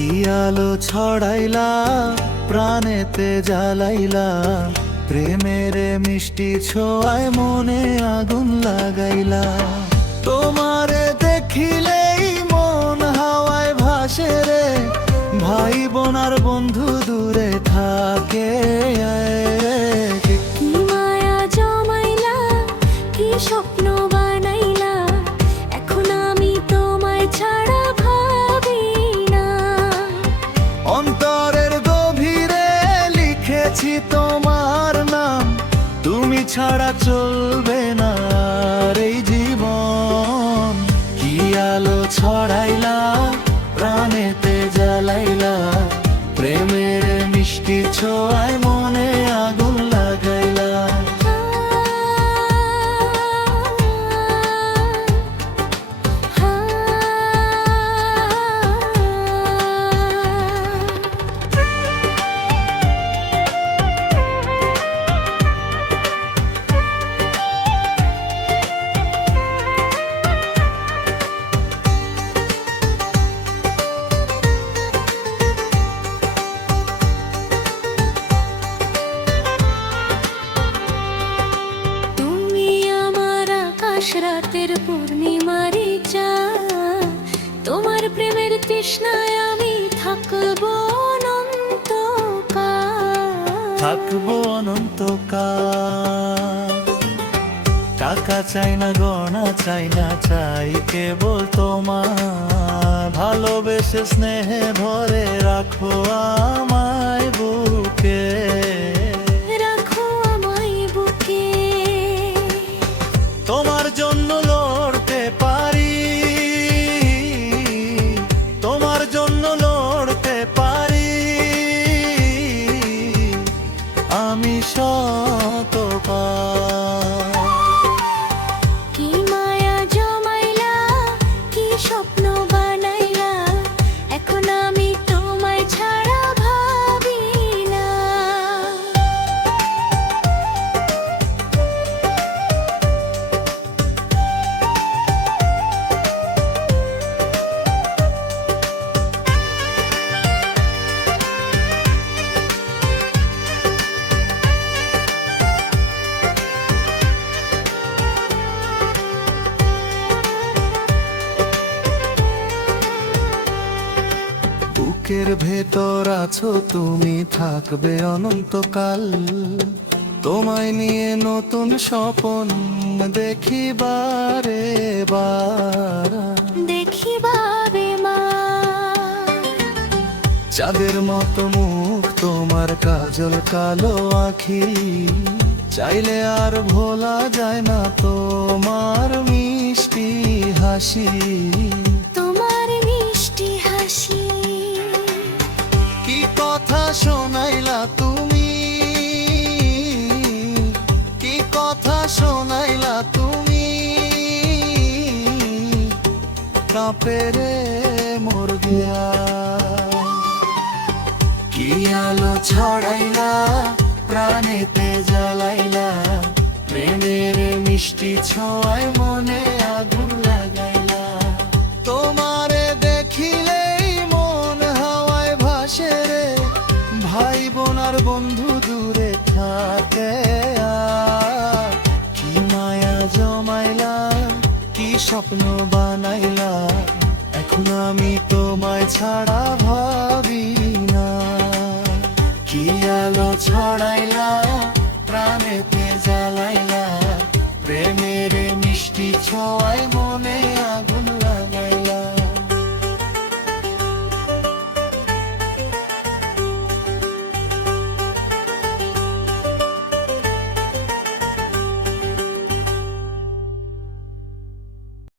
কি আলো ছড়াইলা প্রাণেতে জ্বালাইলা, প্রেমের মিষ্টি ছোঁয়ায় মনে আগুন লাগাইলা। তোমারে দেখিলেই মন হাওয়ায় ভাসে রে, ভাই বোন আর বন্ধু দূরে থাকে। কি মায়া জমাইলা, কি স্বপ্ন বানাইলা, এখন আমি তোমায় ছাড়া ভাবি না। অন্তরের গভীরে লিখেছি তোমার নাম, তুমি ছাড়া চলবে না আর এই জীবন। কি আলো ছড়াইলা প্রাণেতে জ্বালাইলা, প্রেমের মিষ্টি ছোঁয়ায় মনে আগুন লাগাইলা। রাতের পূর্ণিমারি চাঁদ, তোমার প্রেমের তৃষ্ণায় আমি থাকবো অনন্তকাল। থাকবো অনন্তকাল। টাকা চাই না, গয়না চাই না, চাই কেবল তোমার ভালোবেসে স্নেহে ভরে রাখো আমায় বুকে। রাখো আমায় বুকে। তোমার জন্য লড়তে পারি, তোমার জন্য লড়তে পারি আমি শতবার। কি মায়া জমাইলা, কি স্বপ্ন বানাইলা, এখন আমি তোমায় ছাড়া ভাবি না। বুকের ভেতর আছো তুমি, থাকবে অনন্তকাল। তোমায় নিয়ে নতুন স্বপ্ন দেখি বারে বার। দেখি বাবে মা, চাঁদের মতো মুখ তোমার, কাজল কালো আখি, চাইলে আর ভোলা যায় না তোমার মিষ্টি হাসি। তোমার মিষ্টি হাসি। কি কথা শোনাইলা তুমি, কি কথা শোনাইলা তুমি, কাঁপে রে মোর গিয়া। কি আলো ছড়াইলা প্রাণেতে জ্বালাইলা, প্রেমের মিষ্টি ছোঁয়ায় মনে আগুন লাগাইলা। তোমারে দেখিলেই মন হাওয়ায় ভাসে রে, ভাই বোন আর বন্ধু দূরে থাকে। আর কি মায়া জমাইলা, কি স্বপ্ন বানাইলা, এখন আমি তোমায় ছাড়া ভাবি না। কি আলো ছড়াই